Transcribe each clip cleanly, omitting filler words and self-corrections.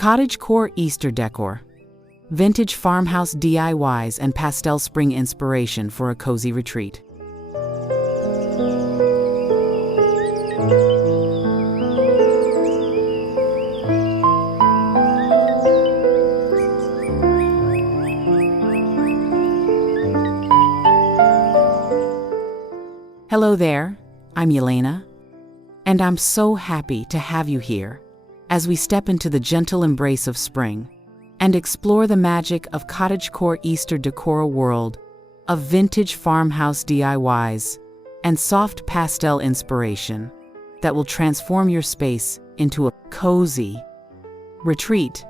Cottagecore Easter decor. Vintage farmhouse DIYs and pastel spring inspiration for a cozy retreat. Hello there, I'm Yelena, and I'm so happy to have you here as we step into the gentle embrace of spring and explore the magic of Cottagecore Easter decor world of vintage farmhouse DIYs and soft pastel inspiration that will transform your space into a cozy retreat.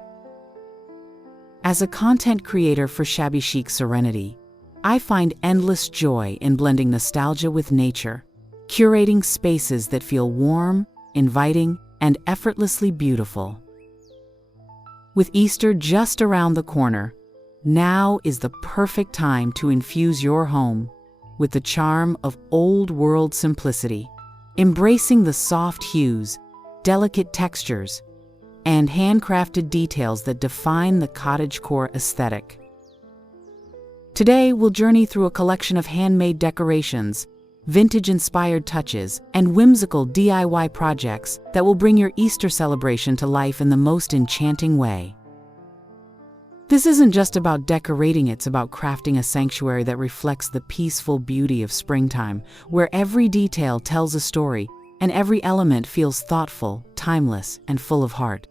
As a content creator for Shabby Chic Serenity, I find endless joy in blending nostalgia with nature, curating spaces that feel warm, inviting, and effortlessly beautiful. With Easter just around the corner, now is the perfect time to infuse your home with the charm of old-world simplicity, embracing the soft hues, delicate textures, and handcrafted details that define the cottagecore aesthetic. Today, we'll journey through a collection of handmade decorations, vintage-inspired touches, and whimsical DIY projects that will bring your Easter celebration to life in the most enchanting way. This isn't just about decorating, it's about crafting a sanctuary that reflects the peaceful beauty of springtime, where every detail tells a story and every element feels thoughtful, timeless, and full of heart.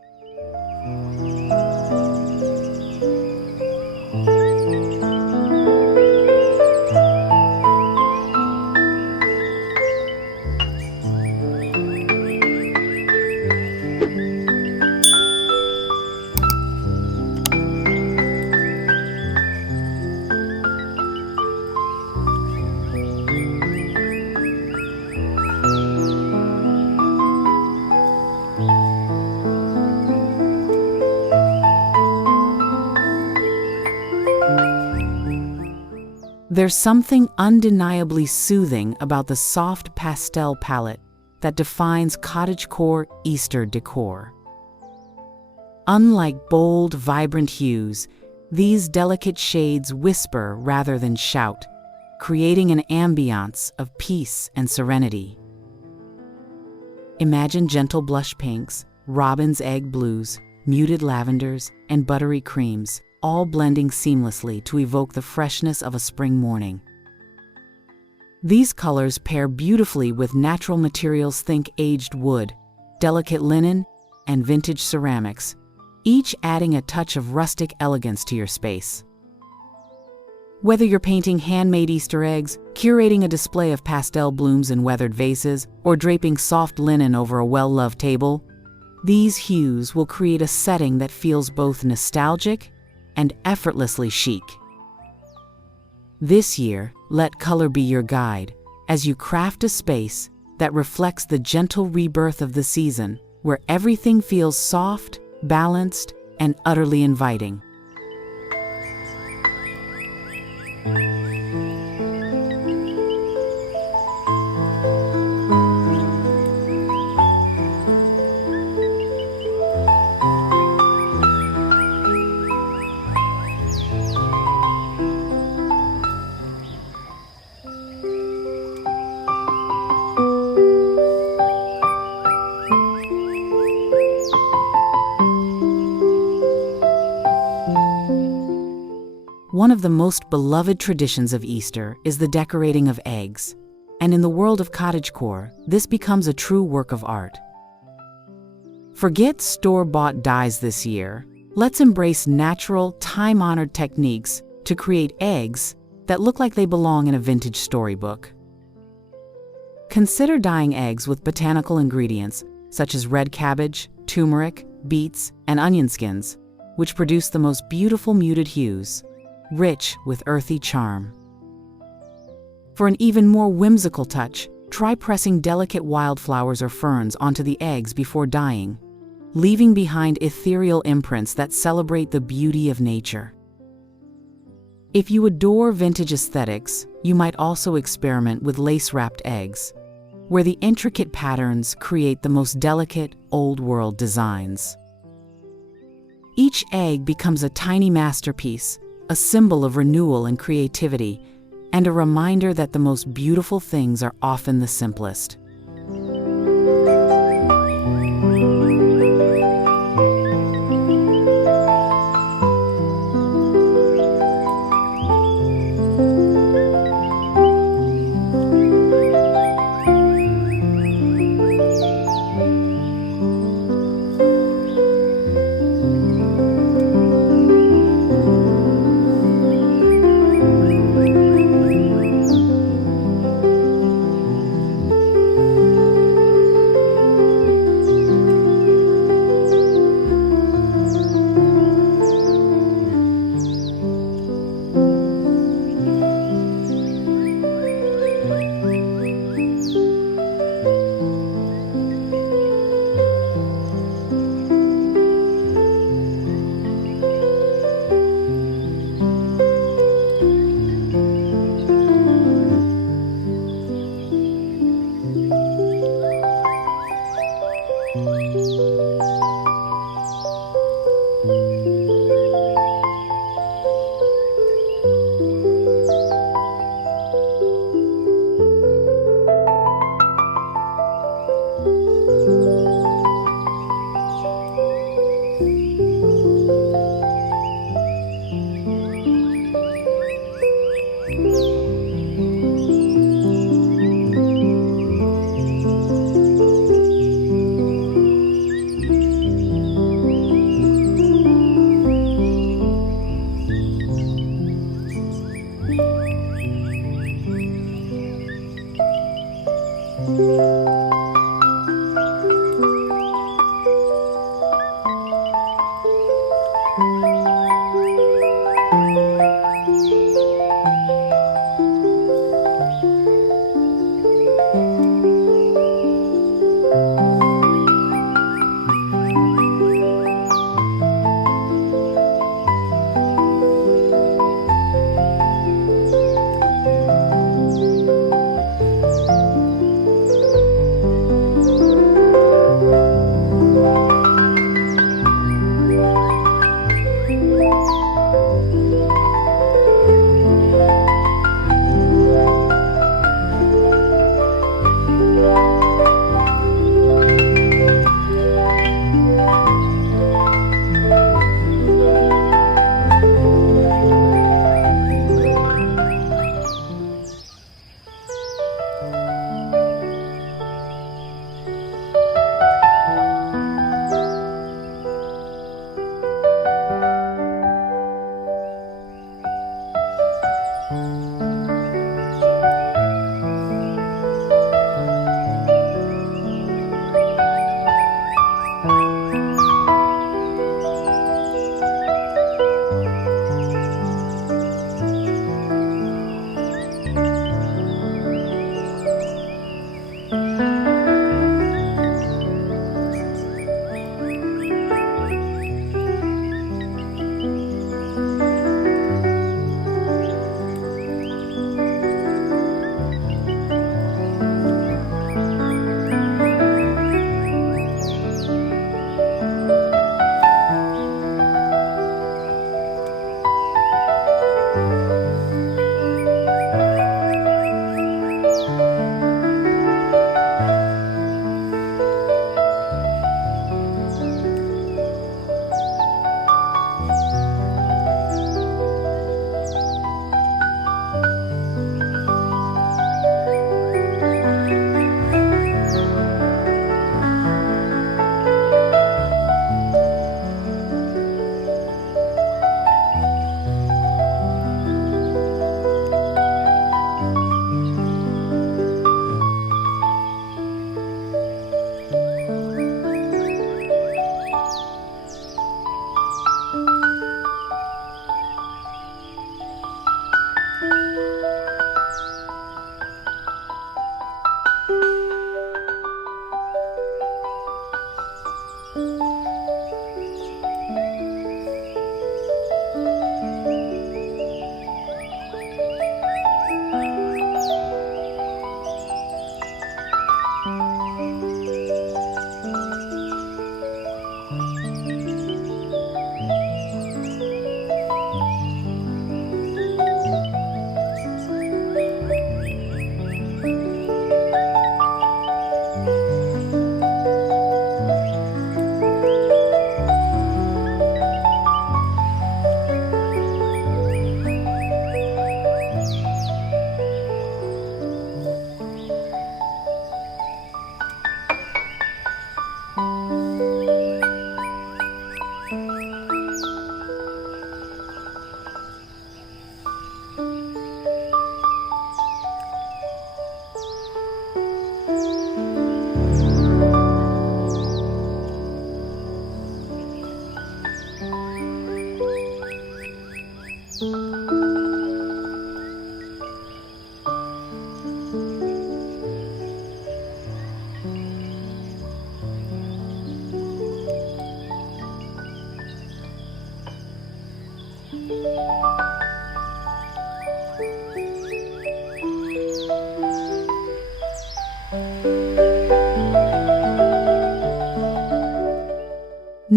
There's something undeniably soothing about the soft pastel palette that defines cottagecore Easter decor. Unlike bold, vibrant hues, these delicate shades whisper rather than shout, creating an ambiance of peace and serenity. Imagine gentle blush pinks, robin's egg blues, muted lavenders, and buttery creams, all blending seamlessly to evoke the freshness of a spring morning. These colors pair beautifully with natural materials, think aged wood, delicate linen, and vintage ceramics, each adding a touch of rustic elegance to your space. Whether you're painting handmade Easter eggs, curating a display of pastel blooms in weathered vases, or draping soft linen over a well-loved table, these hues will create a setting that feels both nostalgic and effortlessly chic. This year, let color be your guide as you craft a space that reflects the gentle rebirth of the season, where everything feels soft, balanced, and utterly inviting. One of the most beloved traditions of Easter is the decorating of eggs, and in the world of cottagecore, this becomes a true work of art. Forget store-bought dyes this year. Let's embrace natural, time-honored techniques to create eggs that look like they belong in a vintage storybook. Consider dyeing eggs with botanical ingredients such as red cabbage, turmeric, beets, and onion skins, which produce the most beautiful muted hues, rich with earthy charm. For an even more whimsical touch, try pressing delicate wildflowers or ferns onto the eggs before dyeing, leaving behind ethereal imprints that celebrate the beauty of nature. If you adore vintage aesthetics, you might also experiment with lace-wrapped eggs, where the intricate patterns create the most delicate, old-world designs. Each egg becomes a tiny masterpiece, a symbol of renewal and creativity, and a reminder that the most beautiful things are often the simplest.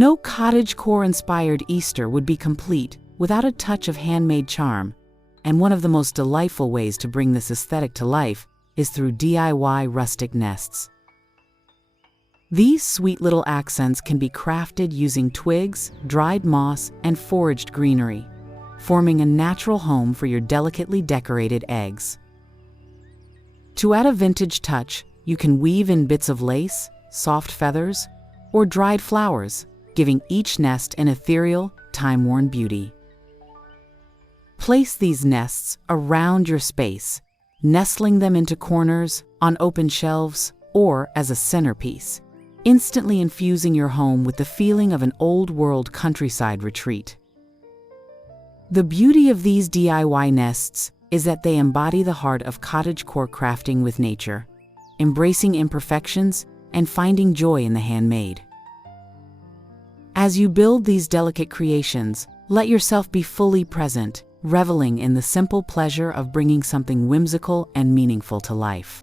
No cottagecore-inspired Easter would be complete without a touch of handmade charm, and one of the most delightful ways to bring this aesthetic to life is through DIY rustic nests. These sweet little accents can be crafted using twigs, dried moss, and foraged greenery, forming a natural home for your delicately decorated eggs. To add a vintage touch, you can weave in bits of lace, soft feathers, or dried flowers, giving each nest an ethereal, time-worn beauty. Place these nests around your space, nestling them into corners, on open shelves, or as a centerpiece, instantly infusing your home with the feeling of an old-world countryside retreat. The beauty of these DIY nests is that they embody the heart of cottagecore crafting with nature, embracing imperfections and finding joy in the handmade. As you build these delicate creations, let yourself be fully present, reveling in the simple pleasure of bringing something whimsical and meaningful to life.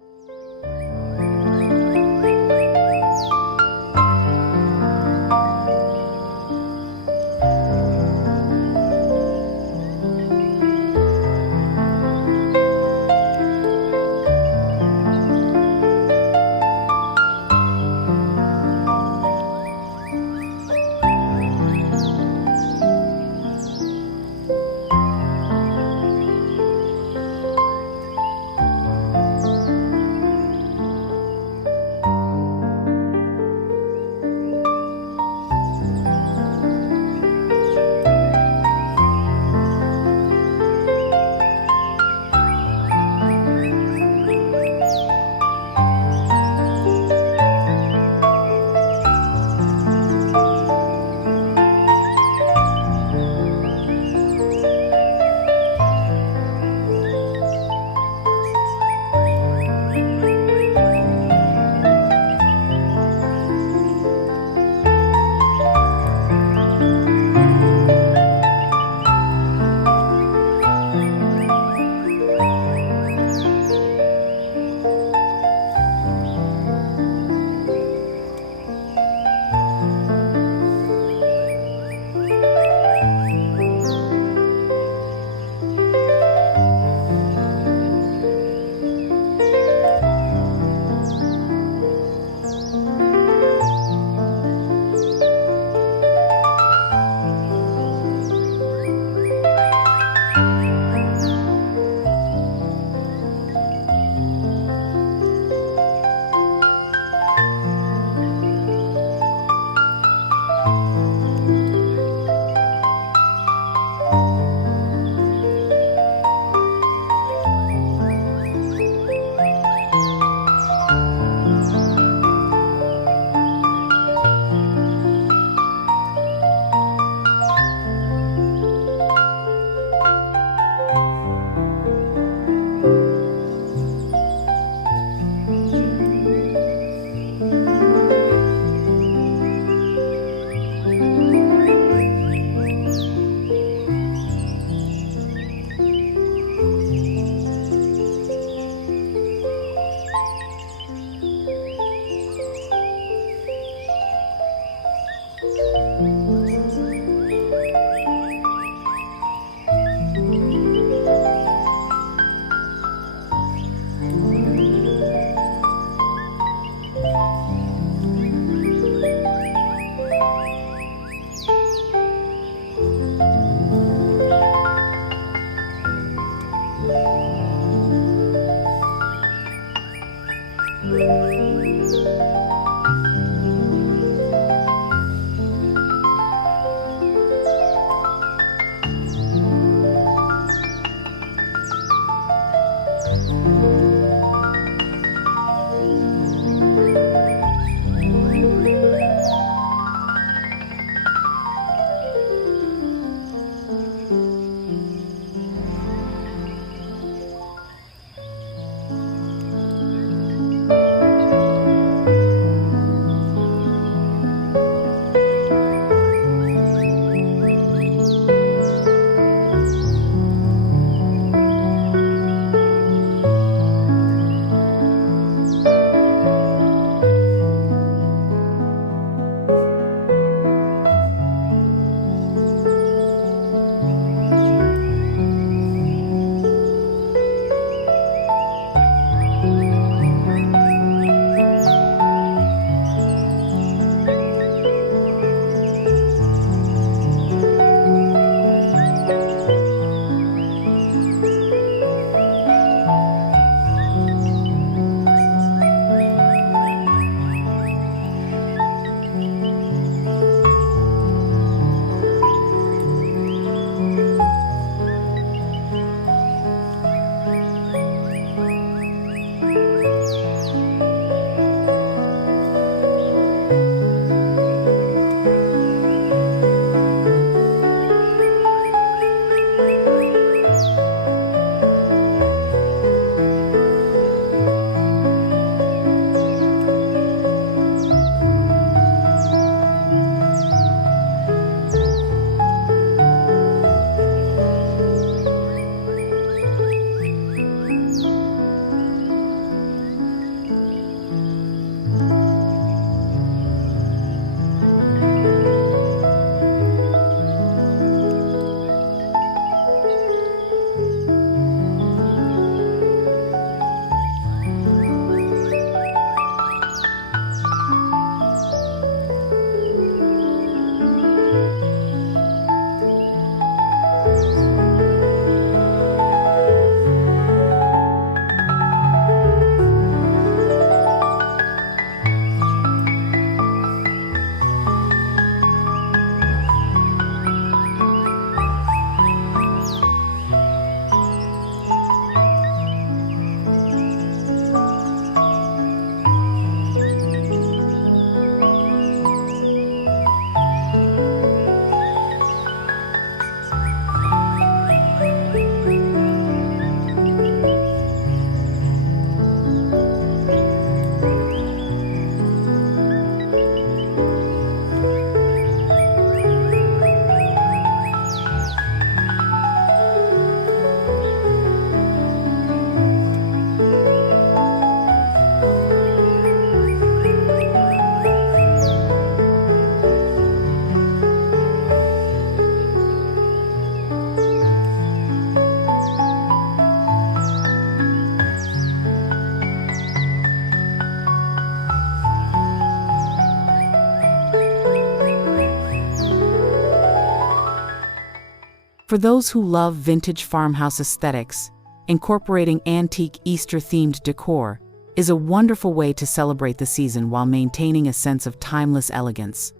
For those who love vintage farmhouse aesthetics, incorporating antique Easter-themed decor is a wonderful way to celebrate the season while maintaining a sense of timeless elegance.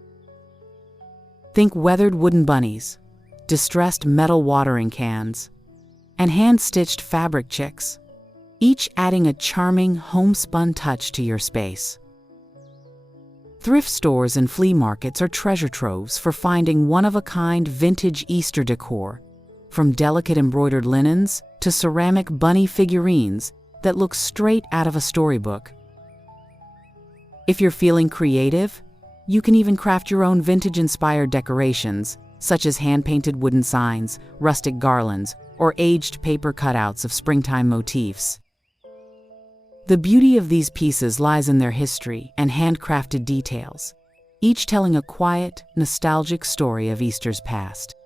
Think weathered wooden bunnies, distressed metal watering cans, and hand-stitched fabric chicks, each adding a charming homespun touch to your space. Thrift stores and flea markets are treasure troves for finding one-of-a-kind vintage Easter decor, from delicate embroidered linens to ceramic bunny figurines that look straight out of a storybook. If you're feeling creative, you can even craft your own vintage-inspired decorations, such as hand-painted wooden signs, rustic garlands, or aged paper cutouts of springtime motifs. The beauty of these pieces lies in their history and handcrafted details, each telling a quiet, nostalgic story of Easter's past.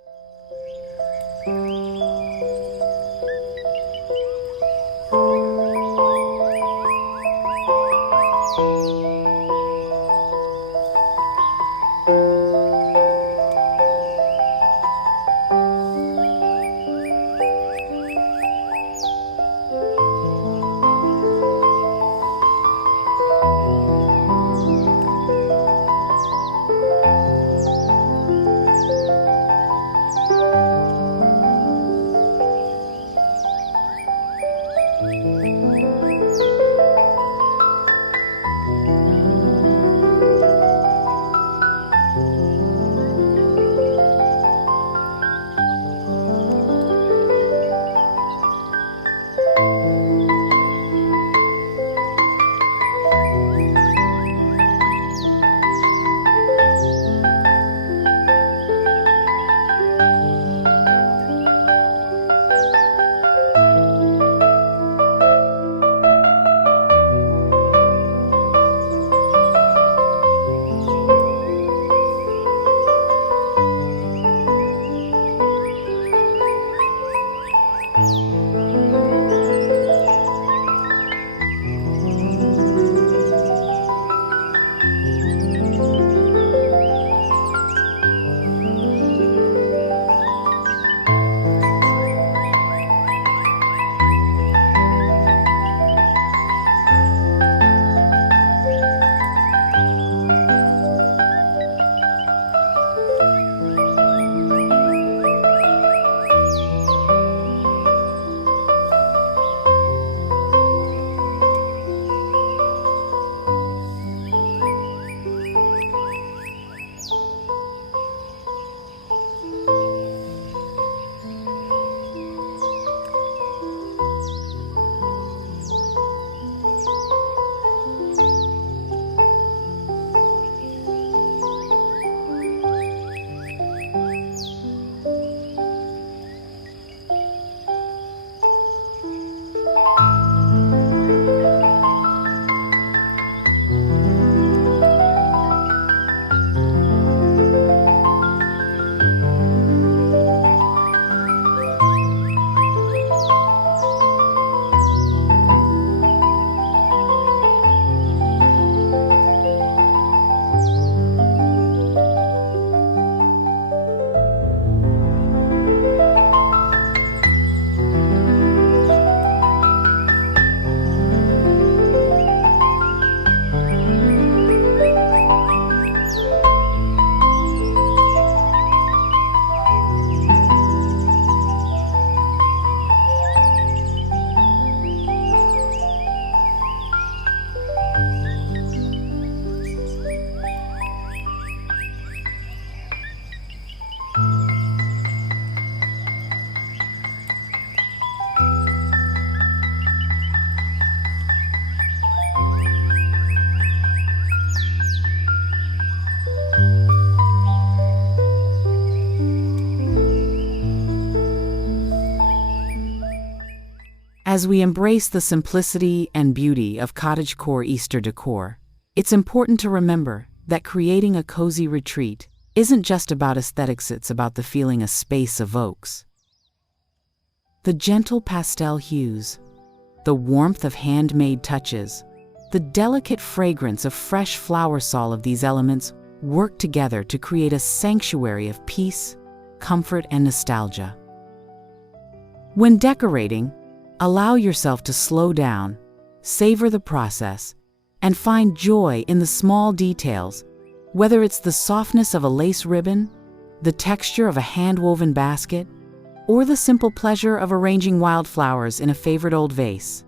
As we embrace the simplicity and beauty of cottagecore Easter decor, it's important to remember that creating a cozy retreat isn't just about aesthetics, it's about the feeling a space evokes. The gentle pastel hues, the warmth of handmade touches, the delicate fragrance of fresh flowers, all of these elements work together to create a sanctuary of peace, comfort, and nostalgia. When decorating, allow yourself to slow down, savor the process, and find joy in the small details, whether it's the softness of a lace ribbon, the texture of a hand-woven basket, or the simple pleasure of arranging wildflowers in a favorite old vase.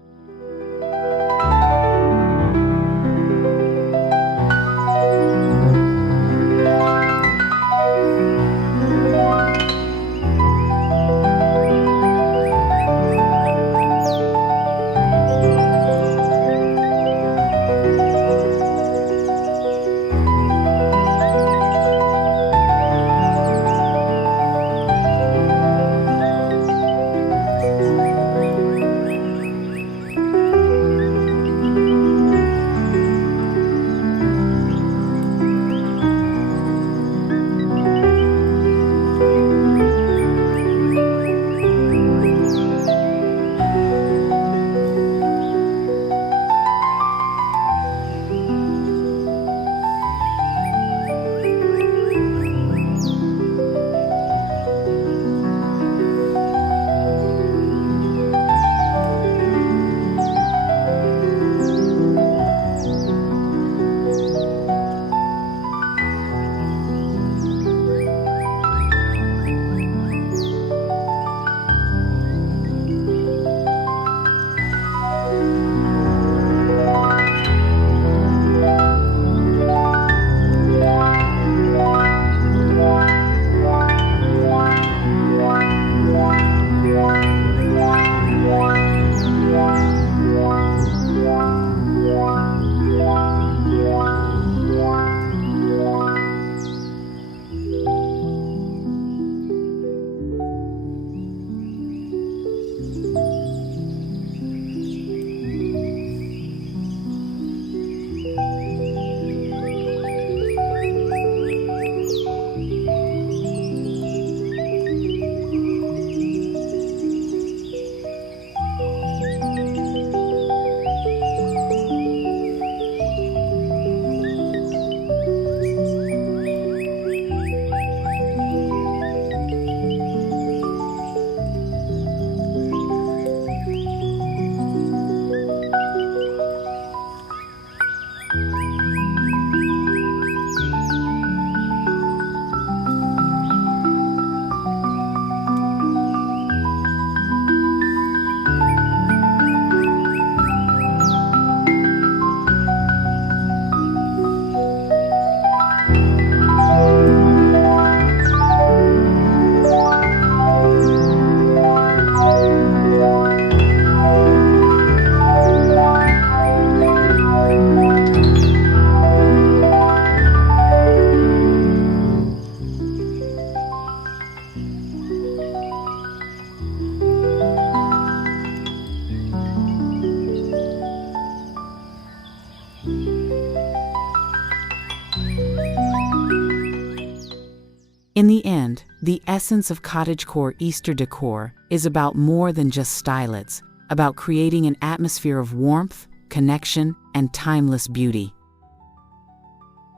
In the end, the essence of Cottagecore Easter decor is about more than just stylets, about creating an atmosphere of warmth, connection, and timeless beauty.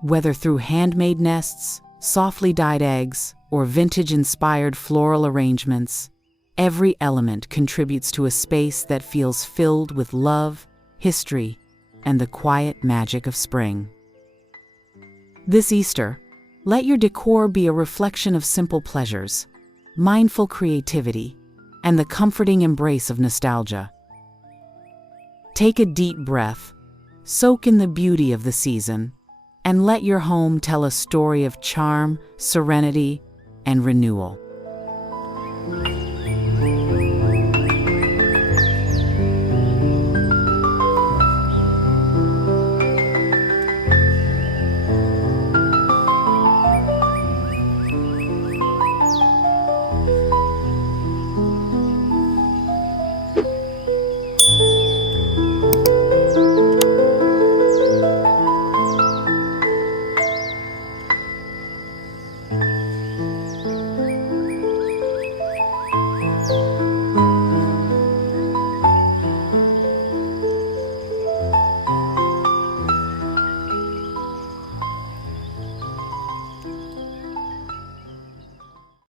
Whether through handmade nests, softly dyed eggs, or vintage-inspired floral arrangements, every element contributes to a space that feels filled with love, history, and the quiet magic of spring. This Easter, let your decor be a reflection of simple pleasures, mindful creativity, and the comforting embrace of nostalgia. Take a deep breath, soak in the beauty of the season, and let your home tell a story of charm, serenity, and renewal.